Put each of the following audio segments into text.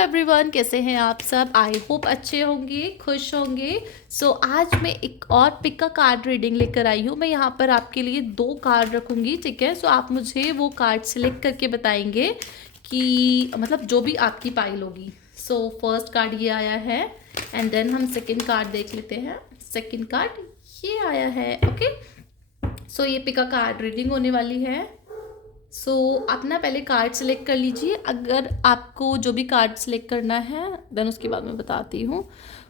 Everyone, कैसे हैं आप सब। आई होप अच्छे होंगे, खुश होंगे। आज मैं एक और पिक का कार्ड रीडिंग लेकर आई हूँ। मैं यहाँ पर आपके लिए 2 कार्ड रखूँगी, ठीक है। आप मुझे वो कार्ड सिलेक्ट करके बताएंगे कि मतलब जो भी आपकी पाइल होगी। फर्स्ट कार्ड ये आया है एंड देन हम सेकेंड कार्ड देख लेते हैं। सेकेंड कार्ड ये आया है, ओके। ये पिक का कार्ड रीडिंग होने वाली है। आप ना पहले कार्ड सेलेक्ट कर लीजिए। अगर आपको जो भी कार्ड सेलेक्ट करना है देन उसके बाद मैं बताती हूँ।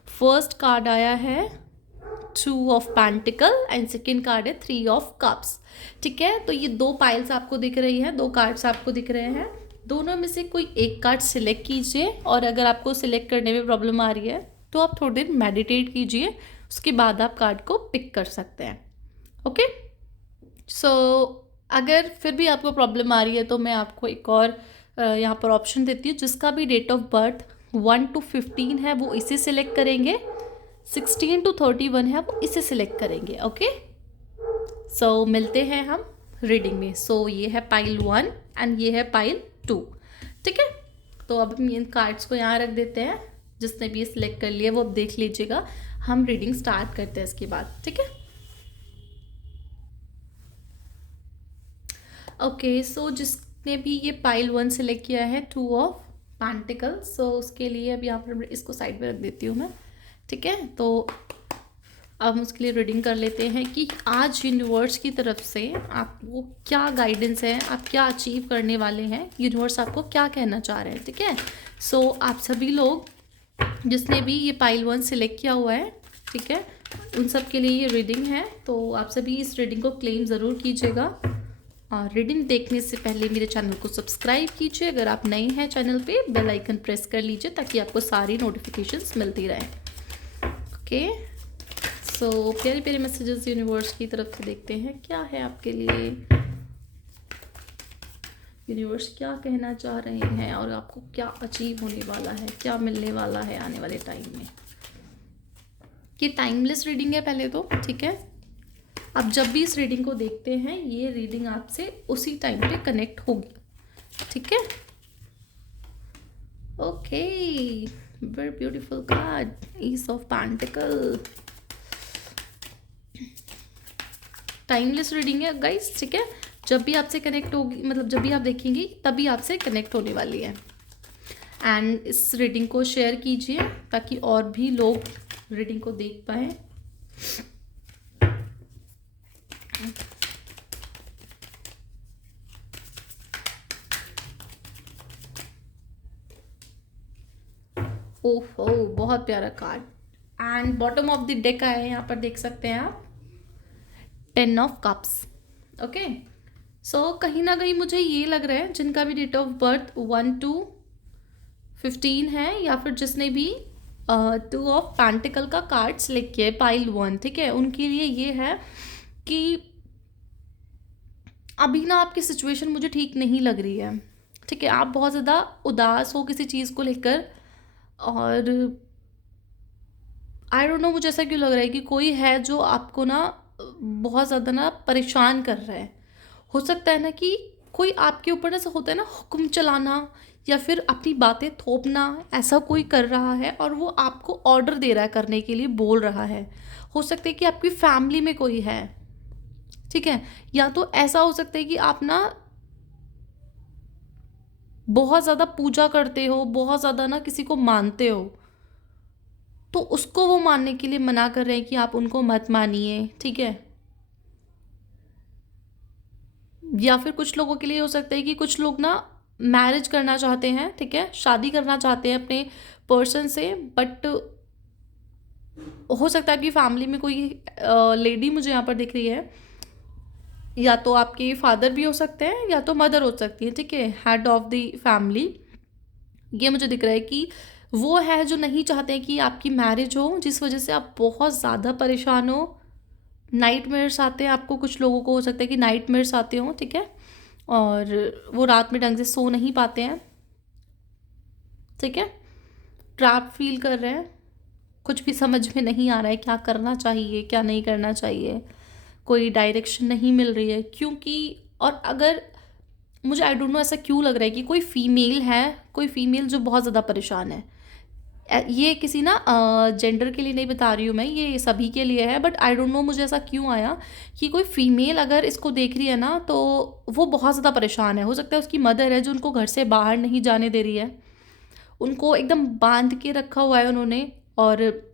फर्स्ट कार्ड आया है 2 of pentacle and second card है 3 ऑफ कप्स, ठीक है। तो ये 2 पाइल्स आपको दिख रही हैं, 2 कार्ड्स आपको दिख रहे हैं। दोनों में से कोई एक कार्ड सिलेक्ट कीजिए और अगर आपको सिलेक्ट करने में प्रॉब्लम आ रही है तो आप थोड़ी देर मेडिटेट कीजिए, उसके बाद आप कार्ड को पिक कर सकते हैं, ओके। अगर फिर भी आपको प्रॉब्लम आ रही है तो मैं आपको एक और यहाँ पर ऑप्शन देती हूँ। जिसका भी डेट ऑफ बर्थ 1 to 15 है वो इसे सिलेक्ट करेंगे, 16 to 31 है वो इसे सिलेक्ट करेंगे, ओके। मिलते हैं हम रीडिंग में। ये है पाइल 1 एंड ये है पाइल 2, ठीक है। तो अब हम इन कार्ड्स को यहाँ रख देते हैं। जिसने भी सिलेक्ट कर लिया वो अब देख लीजिएगा। हम रीडिंग स्टार्ट करते हैं इसके बाद, ठीक है। ओके, जिसने भी ये पाइल 1 सेलेक्ट किया है 2 ऑफ पेंटिकल, उसके लिए अब यहाँ पर इसको साइड में रख देती हूँ मैं, ठीक है। तो अब हम उसके लिए रीडिंग कर लेते हैं कि आज यूनिवर्स की तरफ से आपको क्या गाइडेंस है, आप क्या अचीव करने वाले हैं, यूनिवर्स आपको क्या कहना चाह रहे हैं, ठीक है। आप सभी लोग जिसने भी ये पाइल 1 सिलेक्ट किया हुआ है, ठीक है, उन सब के लिए ये रीडिंग है। तो आप सभी इस रीडिंग को क्लेम ज़रूर कीजिएगा और रीडिंग देखने से पहले मेरे चैनल को सब्सक्राइब कीजिए। अगर आप नए हैं चैनल पे बेल आइकन प्रेस कर लीजिए ताकि आपको सारी नोटिफिकेशंस मिलती रहें, ओके। प्यारे प्यारे मैसेजेस यूनिवर्स की तरफ से देखते हैं क्या है आपके लिए। यूनिवर्स क्या कहना चाह रहे हैं और आपको क्या अचीव होने वाला है, क्या मिलने वाला है आने वाले टाइम में। ये टाइमलेस रीडिंग है पहले तो, ठीक है। आप जब भी इस रीडिंग को देखते हैं ये रीडिंग आपसे उसी टाइम पे कनेक्ट होगी, ठीक है। Okay, very beautiful card, is of pentacle. Timeless reading है गाइस, ठीक है। जब भी आपसे कनेक्ट होगी, मतलब जब भी आप देखेंगी तभी आपसे कनेक्ट होने वाली है। एंड इस रीडिंग को शेयर कीजिए ताकि और भी लोग रीडिंग को देख पाए। ओहो, बहुत प्यारा card. And bottom of the deck आया है, यहाँ पर देख सकते हैं आप 10 ऑफ कप्स, ओके। कहीं ना कहीं मुझे ये लग रहा है जिनका भी डेट ऑफ बर्थ 1 to 15 है या फिर जिसने भी 2 ऑफ पेंटिकल का कार्ड सिलेक्ट किया है पाइल 1, ठीक है, उनके लिए ये है कि अभी ना आपकी सिचुएशन मुझे ठीक नहीं लग रही है, ठीक है। आप बहुत ज़्यादा उदास हो किसी चीज़ को लेकर और आई डोंट नो मुझे ऐसा क्यों लग रहा है कि कोई है जो आपको ना बहुत ज़्यादा ना परेशान कर रहा है। हो सकता है ना कि कोई आपके ऊपर ऐसा होता है ना, हुक्म चलाना या फिर अपनी बातें थोपना, ऐसा कोई कर रहा है और वो आपको ऑर्डर दे रहा है, करने के लिए बोल रहा है। हो सकता है कि आपकी फैमिली में कोई है, ठीक है। या तो ऐसा हो सकता है कि आप ना बहुत ज़्यादा पूजा करते हो, बहुत ज़्यादा ना किसी को मानते हो, तो उसको वो मानने के लिए मना कर रहे हैं कि आप उनको मत मानिए, ठीक है। या फिर कुछ लोगों के लिए हो सकता है कि कुछ लोग ना मैरिज करना चाहते हैं, ठीक है, शादी करना चाहते हैं अपने पर्सन से, बट हो सकता है कि फैमिली में कोई लेडी मुझे यहाँ पर दिख रही है, या तो आपके फादर भी हो सकते हैं या तो मदर हो सकती है, ठीक है, हेड ऑफ द फैमिली। ये मुझे दिख रहा है कि वो है जो नहीं चाहते कि आपकी मैरिज हो, जिस वजह से आप बहुत ज़्यादा परेशान हो। नाइटमेयर्स आते हैं आपको, कुछ लोगों को हो सकता है कि नाइटमेयर्स आते हों, ठीक है, और वो रात में ढंग से सो नहीं पाते हैं, ठीक है। ट्रैप फील कर रहे हैं, कुछ भी समझ में नहीं आ रहा है क्या करना चाहिए क्या नहीं करना चाहिए, कोई डायरेक्शन नहीं मिल रही है क्योंकि। और अगर मुझे आई डोंट नो ऐसा क्यों लग रहा है कि कोई फीमेल है, कोई फीमेल जो बहुत ज़्यादा परेशान है। ये किसी ना जेंडर के लिए नहीं बता रही हूँ मैं, ये सभी के लिए है, बट आई डोंट नो मुझे ऐसा क्यों आया कि कोई फीमेल अगर इसको देख रही है ना तो वो बहुत ज़्यादा परेशान है। हो सकता है उसकी मदर है जो उनको घर से बाहर नहीं जाने दे रही है, उनको एकदम बांध के रखा हुआ है उन्होंने, और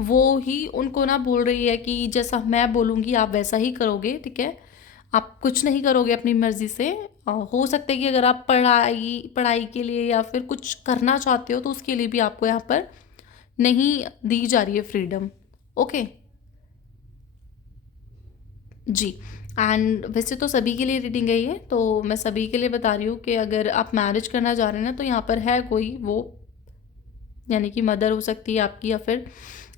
वो ही उनको ना बोल रही है कि जैसा मैं बोलूँगी आप वैसा ही करोगे, ठीक है, आप कुछ नहीं करोगे अपनी मर्ज़ी से। हो सकता है कि अगर आप पढ़ाई पढ़ाई के लिए या फिर कुछ करना चाहते हो तो उसके लिए भी आपको यहाँ पर नहीं दी जा रही है फ्रीडम। Okay ji. एंड वैसे तो सभी के लिए रीडिंग है ये, तो मैं सभी के लिए बता रही हूँ कि अगर आप मैरिज करना चाह रहे हैं ना तो यहाँ पर है कोई वो, यानी कि मदर हो सकती है आपकी या फिर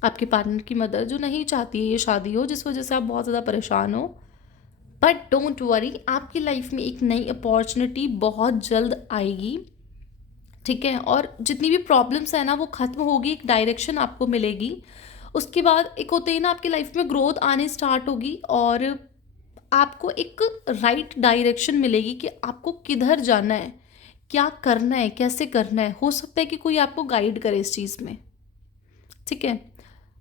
आपके पार्टनर की मदर, जो नहीं चाहती है ये शादी हो, जिस वजह से आप बहुत ज़्यादा परेशान हो। बट डोंट वरी, आपकी लाइफ में एक नई अपॉर्चुनिटी बहुत जल्द आएगी, ठीक है, और जितनी भी प्रॉब्लम्स है ना वो ख़त्म होगी, एक डायरेक्शन आपको मिलेगी। उसके बाद एक होते ही ना आपकी लाइफ में ग्रोथ आने स्टार्ट होगी, और आपको एक राइट डायरेक्शन मिलेगी कि आपको किधर जाना है, क्या करना है, कैसे करना है। हो सकता है कि कोई आपको गाइड करे इस चीज़ में, ठीक है।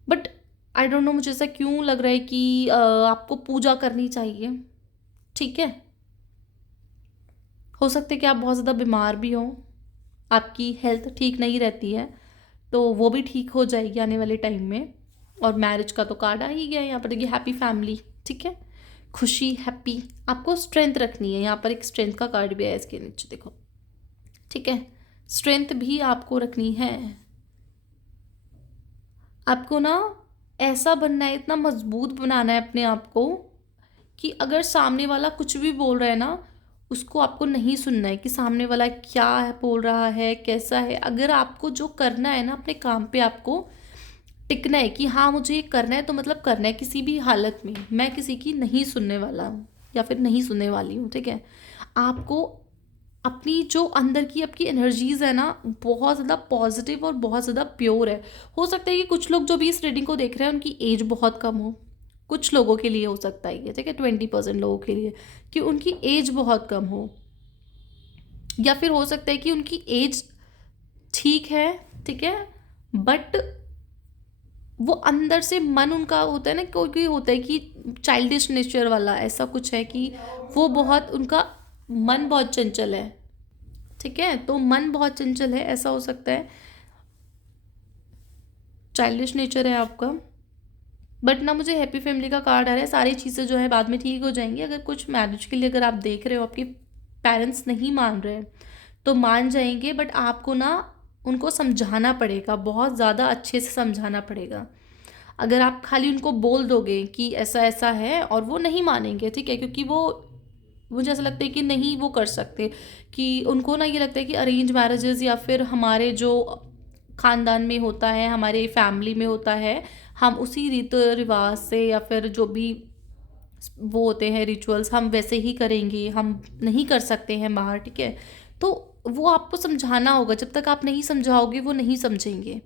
बट आई डोंट नो मुझे ऐसा क्यों लग रहा है कि आपको पूजा करनी चाहिए, ठीक है। हो सकता है कि आप बहुत ज़्यादा बीमार भी हो, आपकी हेल्थ ठीक नहीं रहती है, तो वो भी ठीक हो जाएगी आने वाले टाइम में। और मैरिज का तो कार्ड आ ही गया है यहाँ पर, देखिए हैप्पी फैमिली, ठीक है, खुशी, हैप्पी। आपको स्ट्रेंथ रखनी है, यहाँ पर एक स्ट्रेंथ का कार्ड भी है इसके नीचे, देखो, ठीक है, स्ट्रेंथ भी आपको रखनी है। आपको ना ऐसा बनना है, इतना मजबूत बनाना है अपने आप को कि अगर सामने वाला कुछ भी बोल रहा है ना, उसको आपको नहीं सुनना है कि सामने वाला क्या है बोल रहा है, कैसा है। अगर आपको जो करना है ना अपने काम पे आपको टिकना है कि हाँ मुझे ये करना है तो मतलब करना है, किसी भी हालत में मैं किसी की नहीं सुनने वाला हूँ या फिर नहीं सुनने वाली हूँ, ठीक है। आपको अपनी जो अंदर की आपकी एनर्जीज है ना बहुत ज़्यादा पॉजिटिव और बहुत ज़्यादा प्योर है। हो सकता है कि कुछ लोग जो भी इस रीडिंग को देख रहे हैं उनकी एज बहुत कम हो, कुछ लोगों के लिए हो सकता है ये, ठीक है, 20% लोगों के लिए कि उनकी एज बहुत कम हो, या फिर हो सकता है कि उनकी एज ठीक है, ठीक है, बट वो अंदर से मन उनका होता है ना, कोई कोई होता है कि चाइल्डिश नेचर वाला, ऐसा कुछ है कि वो बहुत उनका मन बहुत चंचल है, ठीक है, तो मन बहुत चंचल है, ऐसा हो सकता है, चाइल्डिश नेचर है आपका। बट ना मुझे हैप्पी फैमिली का कार्ड आ रहा है, सारी चीज़ें जो है बाद में ठीक हो जाएंगी। अगर कुछ मैरिज के लिए अगर आप देख रहे हो, आपके पेरेंट्स नहीं मान रहे हैं तो मान जाएंगे, बट आपको ना उनको समझाना पड़ेगा, बहुत ज़्यादा अच्छे से समझाना पड़ेगा। अगर आप खाली उनको बोल दोगे कि ऐसा ऐसा है और वो नहीं मानेंगे, ठीक है, क्योंकि वो, मुझे ऐसा लगता है कि नहीं वो कर सकते, कि उनको ना ये लगता है कि अरेंज मैरिजेस या फिर हमारे जो ख़ानदान में होता है, हमारे फैमिली में होता है, हम उसी रीत रिवाज से या फिर जो भी वो होते हैं रिचुअल्स हम वैसे ही करेंगे, हम नहीं कर सकते हैं बाहर, ठीक है। तो वो आपको समझाना होगा, जब तक आप नहीं समझाओगे वो नहीं समझेंगे,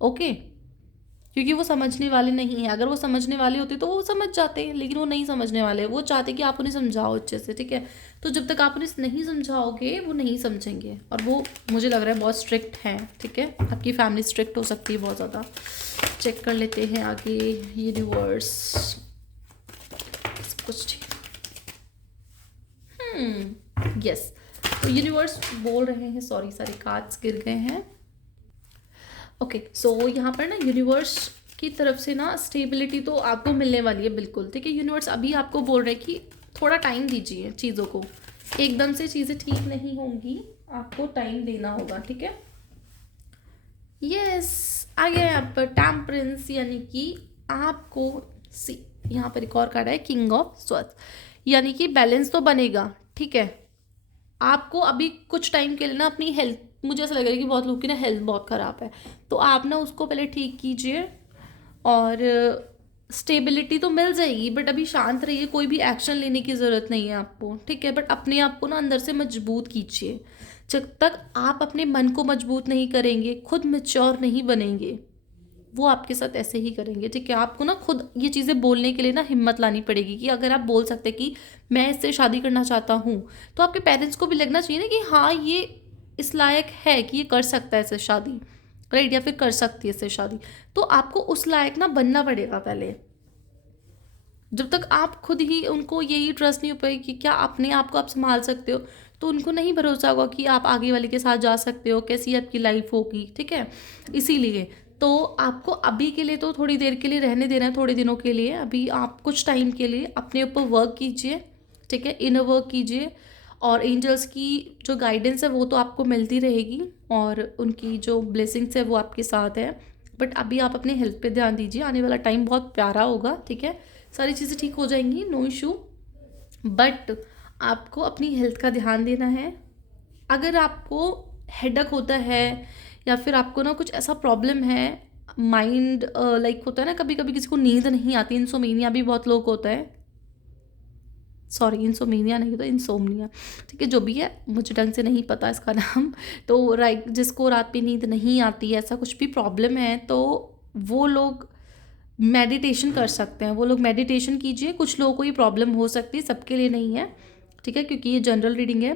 ओके, क्योंकि वो समझने वाले नहीं हैं। अगर वो समझने वाले होते तो वो समझ जाते हैं, लेकिन वो नहीं समझने वाले, वो चाहते कि आप उन्हें समझाओ अच्छे से, ठीक है। तो जब तक आप उन्हें नहीं समझाओगे वो नहीं समझेंगे, और वो मुझे लग रहा है बहुत स्ट्रिक्ट हैं, ठीक है, आपकी फैमिली स्ट्रिक्ट हो सकती है बहुत ज़्यादा। चेक कर लेते हैं आगे यूनिवर्स, सब कुछ ठीक, यस। तो यूनिवर्स बोल रहे हैं, सॉरी सारे कार्ड्स गिर गए हैं, ओके। सो यहाँ पर ना यूनिवर्स की तरफ से ना स्टेबिलिटी तो आपको मिलने वाली है बिल्कुल, ठीक है। यूनिवर्स अभी आपको बोल रहे हैं कि थोड़ा टाइम दीजिए चीज़ों को, एकदम से चीज़ें ठीक नहीं होंगी, आपको टाइम देना होगा, ठीक है। यस, आ गया यहाँ पर टेम्परेंस, यानी कि आपको सी, यहाँ पर एक और कार्ड है किंग ऑफ स्वॉर्ड्स, यानी कि बैलेंस तो बनेगा, ठीक है। आपको अभी कुछ टाइम के लिए ना अपनी हेल्थ, मुझे ऐसा लग रहा है कि बहुत लोगों की ना हेल्थ बहुत ख़राब है, तो आप ना उसको पहले ठीक कीजिए, और स्टेबिलिटी तो मिल जाएगी, बट अभी शांत रहिए, कोई भी एक्शन लेने की ज़रूरत नहीं है आपको, ठीक है। बट अपने आप को ना अंदर से मजबूत कीजिए, जब तक आप अपने मन को मजबूत नहीं करेंगे, खुद मैच्योर नहीं बनेंगे, वो आपके साथ ऐसे ही करेंगे, ठीक है। आपको ना खुद ये चीज़ें बोलने के लिए ना हिम्मत लानी पड़ेगी कि अगर आप बोल सकते कि मैं इससे शादी करना चाहता हूँ, तो आपके पेरेंट्स को भी लगना चाहिए ना कि हाँ, ये इस लायक है कि ये कर सकता है इससे शादी, राइट, या फिर कर सकती है इससे शादी। तो आपको उस लायक ना बनना पड़ेगा पहले। जब तक आप खुद ही उनको यही ट्रस्ट नहीं हो पाएगी कि क्या अपने आप को आप संभाल सकते हो, तो उनको नहीं भरोसा होगा कि आप आगे वाले के साथ जा सकते हो, कैसी आपकी लाइफ होगी, ठीक है। इसीलिए तो आपको अभी के लिए तो थोड़ी देर के लिए रहने देना है, थोड़े दिनों के लिए। अभी आप कुछ टाइम के लिए अपने ऊपर वर्क कीजिए, ठीक है, इनर वर्क कीजिए। और एंजल्स की जो गाइडेंस है वो तो आपको मिलती रहेगी, और उनकी जो ब्लेसिंग्स है वो आपके साथ है। बट अभी आप अपने हेल्थ पे ध्यान दीजिए, आने वाला टाइम बहुत प्यारा होगा, ठीक है। सारी चीज़ें ठीक हो जाएंगी, नो इशू। बट आपको अपनी हेल्थ का ध्यान देना है। अगर आपको हेडेक होता है या फिर आपको ना कुछ ऐसा प्रॉब्लम है, माइंड लाइक होता है ना, कभी कभी किसी को नींद नहीं आती, इंसोमेनिया भी बहुत लोग होता है, सॉरी इंसोमेनिया नहीं, तो इंसोमनिया, ठीक है, जो भी है, मुझे ढंग से नहीं पता इसका नाम। तो राइट, जिसको रात पे नींद नहीं आती है, ऐसा कुछ भी प्रॉब्लम है, तो वो लोग मेडिटेशन कर सकते हैं। वो लोग मेडिटेशन कीजिए। कुछ लोगों को ये प्रॉब्लम हो सकती है, सबके लिए नहीं है, ठीक है, क्योंकि ये जनरल रीडिंग है।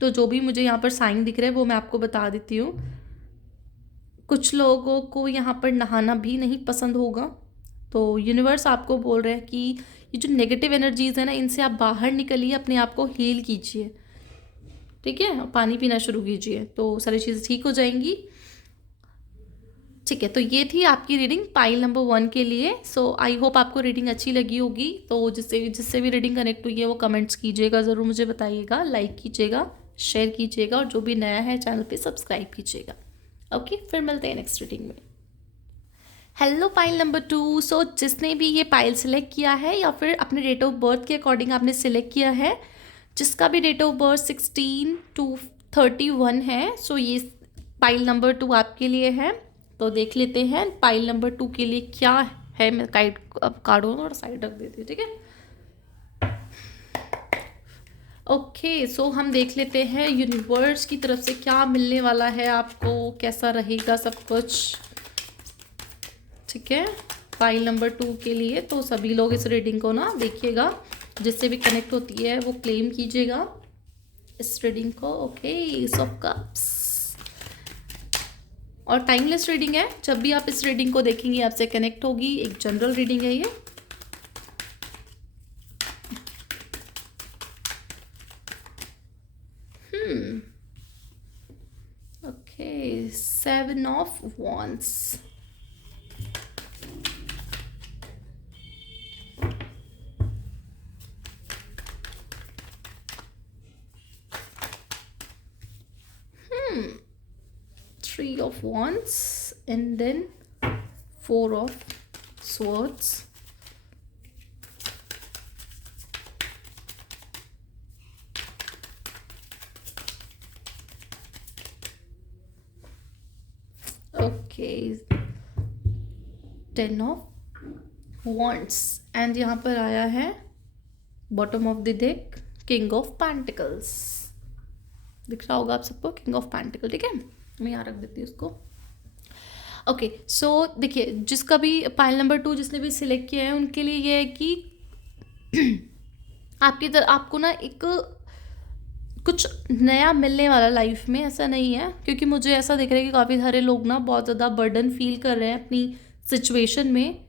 तो जो भी मुझे यहाँ पर साइन दिख रहा है वो मैं आपको बता देती हूँ। कुछ लोगों को यहाँ पर नहाना भी नहीं पसंद होगा, तो यूनिवर्स आपको बोल रहा है कि ये जो नेगेटिव एनर्जीज है ना, इनसे आप बाहर निकलिए, अपने आप को हील कीजिए, ठीक है, पानी पीना शुरू कीजिए, तो सारी चीज़ें ठीक हो जाएंगी, ठीक है। तो ये थी आपकी रीडिंग पाइल नंबर 1 के लिए। सो आई होप आपको रीडिंग अच्छी लगी होगी। तो जिससे जिससे भी रीडिंग कनेक्ट हुई है वो कमेंट्स कीजिएगा, ज़रूर मुझे बताइएगा, लाइक कीजिएगा, शेयर कीजिएगा, और जो भी नया है चैनल पे सब्सक्राइब कीजिएगा। ओके, फिर मिलते हैं नेक्स्ट रीडिंग में। Hello pile number 2। सो जिसने भी ये पाइल सिलेक्ट किया है या फिर अपने डेट ऑफ बर्थ के अकॉर्डिंग आपने सिलेक्ट किया है, जिसका भी डेट ऑफ बर्थ 16 to 31 है, सो ये पाइल नंबर 2 आपके लिए है। तो देख लेते हैं पाइल नंबर 2 के लिए क्या है। मैं काइट अब कार्डों और साइड रख देती हूँ, ठीक है। ओके, सो हम देख लेते हैं यूनिवर्स की तरफ से क्या मिलने वाला है आपको, कैसा रहेगा सब कुछ, ठीक है। फाइल नंबर 2 के लिए तो सभी लोग इस रीडिंग को ना देखिएगा, जिससे भी कनेक्ट होती है वो क्लेम कीजिएगा इस रीडिंग को। ओके, एस ऑफ कप्स, और टाइमलेस रीडिंग है, जब भी आप इस रीडिंग को देखेंगे आपसे कनेक्ट होगी। एक जनरल रीडिंग है ये। Okay, 7 of Wands, Three of Wands, and then 4 of Swords. Okay, 10 of Wands, and यहाँ पर आया है bottom of the deck king of pentacles. दिख रहा होगा आप सबको किंग ऑफ पेंटिकल, ठीक है। मैं यहाँ रख देती हूँ उसको। ओके, सो देखिए, जिसका भी पाइल नंबर 2 जिसने भी सिलेक्ट किया है उनके लिए ये है कि आपको ना एक कुछ नया मिलने वाला लाइफ में, ऐसा नहीं है, क्योंकि मुझे ऐसा दिख रहा है कि काफ़ी सारे लोग ना बहुत ज़्यादा बर्डन फील कर रहे हैं अपनी सिचुएशन में।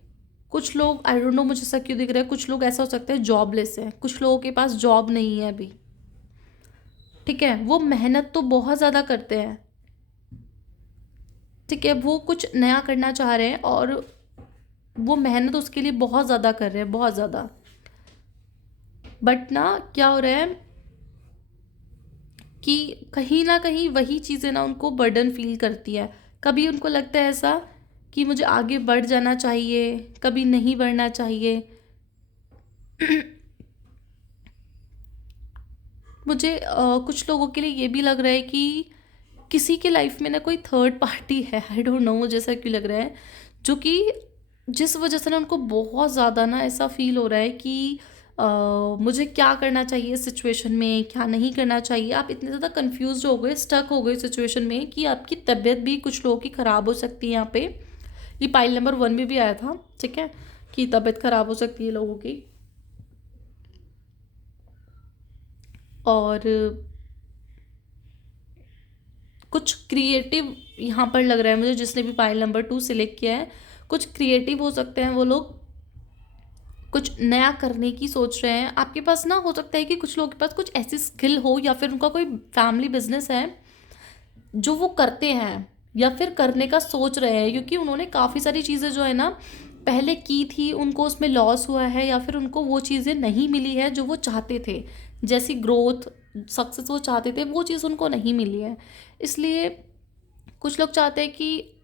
कुछ लोग, आई डोंट नो मुझे ऐसा क्यों दिख रहा है, कुछ लोग ऐसा हो सकता है जॉबलेस है, कुछ लोगों के पास जॉब नहीं है अभी, ठीक है। वो मेहनत तो बहुत ज़्यादा करते हैं, ठीक है, वो कुछ नया करना चाह रहे हैं और वो मेहनत उसके लिए बहुत ज़्यादा कर रहे हैं, बहुत ज़्यादा। बट ना क्या हो रहा है कि कहीं ना कहीं वही चीज़ें ना उनको बर्डन फील करती है। कभी उनको लगता है ऐसा कि मुझे आगे बढ़ जाना चाहिए, कभी नहीं बढ़ना चाहिए। मुझे कुछ लोगों के लिए ये भी लग रहा है कि किसी के लाइफ में ना कोई थर्ड पार्टी है, आई डोंट नो मुझे ऐसा क्यों लग रहा है, जो कि जिस वजह से ना उनको बहुत ज़्यादा ना ऐसा फील हो रहा है कि मुझे क्या करना चाहिए इस सिचुएशन में, क्या नहीं करना चाहिए। आप इतने ज़्यादा कंफ्यूज हो गए, स्टक हो गए सिचुएशन में कि आपकी तबीयत भी कुछ लोगों की ख़राब हो सकती है यहाँ पे, ये पाइल नंबर 1 में भी आया था, ठीक है, कि तबीयत खराब हो सकती है लोगों की। और कुछ क्रिएटिव यहाँ पर लग रहा है मुझे, जिसने भी पाइल नंबर 2 सिलेक्ट किया है, कुछ क्रिएटिव हो सकते हैं वो लोग, कुछ नया करने की सोच रहे हैं। आपके पास ना हो सकता है कि कुछ लोगों के पास कुछ ऐसी स्किल हो, या फिर उनका कोई फैमिली बिजनेस है जो वो करते हैं या फिर करने का सोच रहे हैं, क्योंकि उन्होंने काफ़ी सारी चीज़ें जो है ना पहले की थी, उनको उसमें लॉस हुआ है, या फिर उनको वो चीज़ें नहीं मिली है जो वो चाहते थे, जैसी ग्रोथ सक्सेस वो चाहते थे, वो चीज़ उनको नहीं मिली है। इसलिए कुछ लोग चाहते हैं कि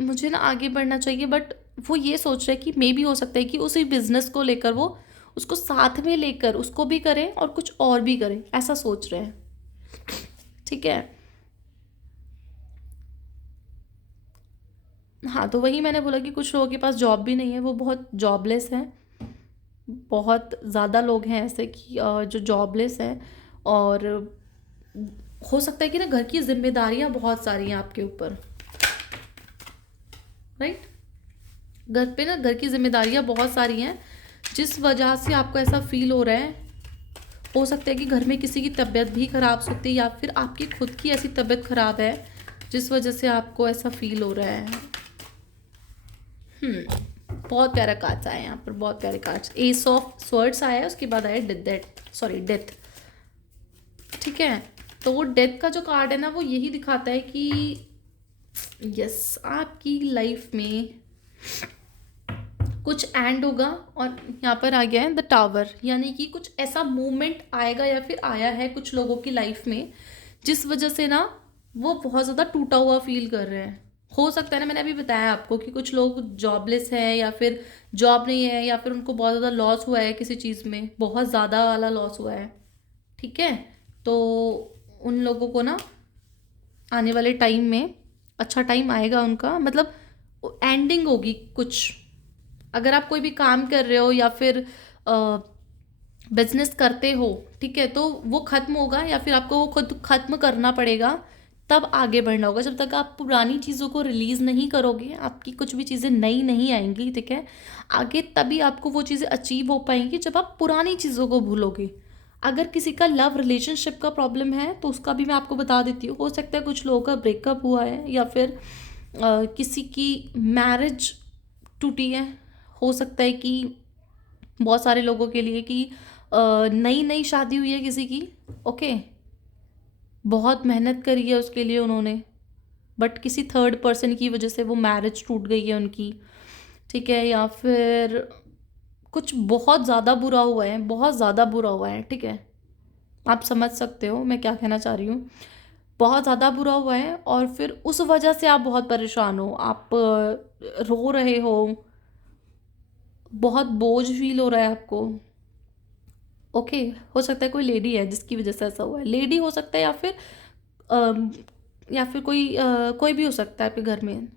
मुझे ना आगे बढ़ना चाहिए, बट वो ये सोच रहे हैं कि मे भी हो सकता है कि उसी बिजनेस को लेकर वो उसको साथ में लेकर उसको भी करें और कुछ और भी करें, ऐसा सोच रहे हैं, ठीक है। हाँ, तो वही मैंने बोला कि कुछ लोगों के पास जॉब भी नहीं है, वो बहुत जॉबलेस हैं। बहुत ज़्यादा लोग हैं ऐसे कि जो जॉबलेस हैं, और हो सकता है कि ना घर की जिम्मेदारियां बहुत सारी हैं आपके ऊपर, राइट। घर पे ना घर की जिम्मेदारियां बहुत सारी हैं, जिस वजह से आपको ऐसा फील हो रहा है। हो सकता है कि घर में किसी की तबीयत भी ख़राब हो सकती है, या फिर आपकी खुद की ऐसी तबीयत ख़राब है जिस वजह से आपको ऐसा फील हो रहा है। बहुत प्यारा कार्ड्स आया है यहाँ पर, बहुत प्यारे कार्ड्स। एस ऑफ स्वर्ड्स आया है, उसके बाद आया डेथ, ठीक है। तो वो डेथ का जो कार्ड है ना, वो यही दिखाता है कि यस, आपकी लाइफ में कुछ एंड होगा। और यहाँ पर आ गया है द टावर, यानी कि कुछ ऐसा मूवमेंट आएगा या फिर आया है कुछ लोगों की लाइफ में, जिस वजह से ना वो बहुत ज़्यादा टूटा हुआ फील कर रहे हैं। हो सकता है ना, मैंने अभी बताया आपको कि कुछ लोग जॉबलेस हैं, या फिर जॉब नहीं है, या फिर उनको बहुत ज़्यादा लॉस हुआ है किसी चीज़ में, बहुत ज़्यादा वाला लॉस हुआ है, ठीक है। तो उन लोगों को ना आने वाले टाइम में अच्छा टाइम आएगा उनका, मतलब एंडिंग होगी कुछ। अगर आप कोई भी काम कर रहे हो या फिर बिजनेस करते हो, ठीक है, तो वो ख़त्म होगा या फिर आपको वो खुद ख़त्म करना पड़ेगा, तब आगे बढ़ना होगा। जब तक आप पुरानी चीज़ों को रिलीज़ नहीं करोगे, आपकी कुछ भी चीज़ें नई नहीं आएंगी, ठीक है, आगे तभी आपको वो चीज़ें अचीव हो पाएंगी जब आप पुरानी चीज़ों को भूलोगे। अगर किसी का लव रिलेशनशिप का प्रॉब्लम है तो उसका भी मैं आपको बता देती हूँ। हो सकता है कुछ लोगों का ब्रेकअप हुआ है, या फिर किसी की मैरिज टूटी है। हो सकता है कि बहुत सारे लोगों के लिए कि नई नई शादी हुई है किसी की, ओके, बहुत मेहनत करी है उसके लिए उन्होंने, बट किसी थर्ड पर्सन की वजह से वो मैरिज टूट गई है उनकी, ठीक है। या फिर कुछ बहुत ज़्यादा बुरा हुआ है, बहुत ज़्यादा बुरा हुआ है, ठीक है। आप समझ सकते हो मैं क्या कहना चाह रही हूँ। बहुत ज़्यादा बुरा हुआ है, और फिर उस वजह से आप बहुत परेशान हो, आप रो रहे हो, बहुत बोझ फील हो रहा है आपको, ओके। हो सकता है कोई लेडी है जिसकी वजह से ऐसा हुआ है, लेडी हो सकता है, या फिर अम, या फिर कोई भी हो सकता है आपके घर में,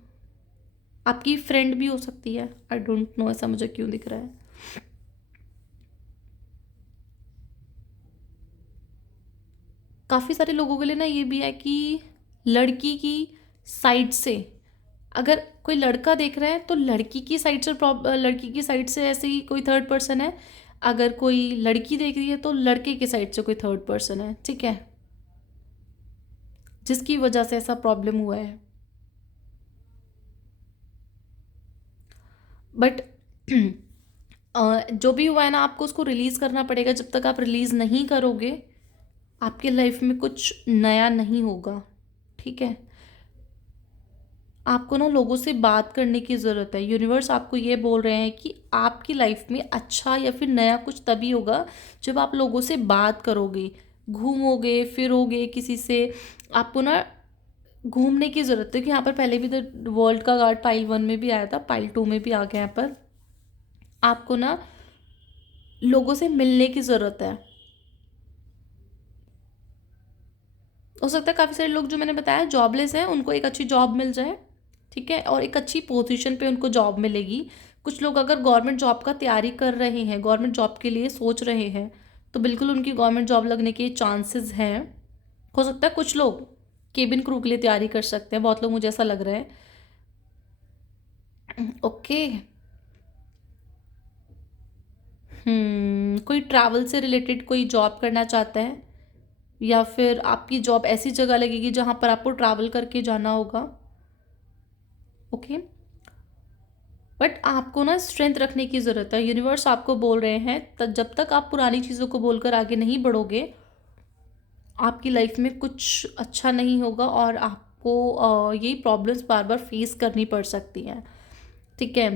आपकी फ्रेंड भी हो सकती है, आई डोंट नो ऐसा मुझे क्यों दिख रहा है। काफ़ी सारे लोगों के लिए ना ये भी है कि लड़की की साइड से, अगर कोई लड़का देख रहा है तो लड़की की साइड से लड़की की साइड से ऐसे ही कोई थर्ड पर्सन है। अगर कोई लड़की देख रही है तो लड़के की साइड से कोई थर्ड पर्सन है, ठीक है, जिसकी वजह से ऐसा प्रॉब्लम हुआ है। बट जो भी हुआ है ना, आपको उसको रिलीज़ करना पड़ेगा। जब तक आप रिलीज़ नहीं करोगे, आपके लाइफ में कुछ नया नहीं होगा, ठीक है। आपको ना लोगों से बात करने की ज़रूरत है। यूनिवर्स आपको ये बोल रहे हैं कि आपकी लाइफ में अच्छा या फिर नया कुछ तभी होगा जब आप लोगों से बात करोगे, घूमोगे फिरोगे किसी से। आपको ना घूमने की ज़रूरत है, कि यहाँ पर पहले भी तो वर्ल्ड का कार्ड पाइल 1 में भी आया था, पाइल 2 में भी आ गया यहाँ पर। आपको ना लोगों से मिलने की ज़रूरत है। हो सकता है काफ़ी सारे लोग जो मैंने बताया जॉबलेस हैं, उनको एक अच्छी जॉब मिल जाए, ठीक है, और एक अच्छी पोजीशन पे उनको जॉब मिलेगी। कुछ लोग अगर गवर्नमेंट जॉब का तैयारी कर रहे हैं, गवर्नमेंट जॉब के लिए सोच रहे हैं, तो बिल्कुल उनकी गवर्नमेंट जॉब लगने के चांसेस हैं। हो सकता है कुछ लोग केबिन क्रू के लिए तैयारी कर सकते हैं, बहुत लोग मुझे ऐसा लग रहा है। ओके। कोई ट्रैवल से रिलेटेड कोई जॉब करना चाहता है, या फिर आपकी जॉब ऐसी जगह लगेगी जहाँ पर आपको ट्रैवल करके जाना होगा। ओके। बट आपको ना स्ट्रेंथ रखने की ज़रूरत है। यूनिवर्स आपको बोल रहे हैं जब तक आप पुरानी चीज़ों को बोलकर आगे नहीं बढ़ोगे, आपकी लाइफ में कुछ अच्छा नहीं होगा और आपको यही प्रॉब्लम्स बार बार फेस करनी पड़ सकती हैं। ठीक है।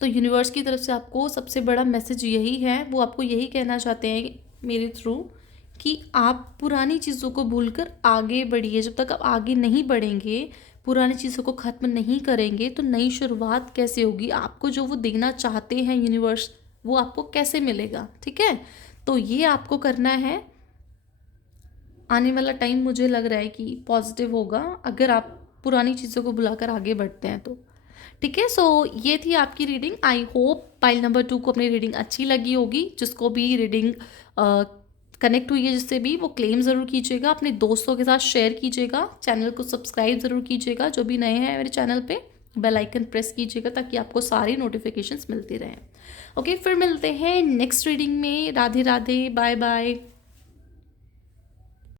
तो यूनिवर्स की तरफ से आपको सबसे बड़ा मैसेज यही है, वो आपको यही कहना चाहते हैं मेरे थ्रू, कि आप पुरानी चीज़ों को भूलकर आगे बढ़िए। जब तक आप आगे नहीं बढ़ेंगे, पुरानी चीज़ों को ख़त्म नहीं करेंगे, तो नई शुरुआत कैसे होगी? आपको जो वो देना चाहते हैं यूनिवर्स, वो आपको कैसे मिलेगा? ठीक है। तो ये आपको करना है। आने वाला टाइम मुझे लग रहा है कि पॉजिटिव होगा अगर आप पुरानी चीज़ों को भुलाकर आगे बढ़ते हैं तो। ठीक है। सो ये थी आपकी reading. I hope pile number 2 को अपनी रीडिंग अच्छी लगी होगी। जिसको भी रीडिंग कनेक्ट हुई है, जिससे भी, वो क्लेम ज़रूर कीजिएगा, अपने दोस्तों के साथ शेयर कीजिएगा, चैनल को सब्सक्राइब ज़रूर कीजिएगा, जो भी नए हैं मेरे चैनल पे बेल आइकन प्रेस कीजिएगा ताकि आपको सारी नोटिफिकेशंस मिलती रहें। ओके, फिर मिलते हैं नेक्स्ट रीडिंग में। Radhe Radhe, bye bye.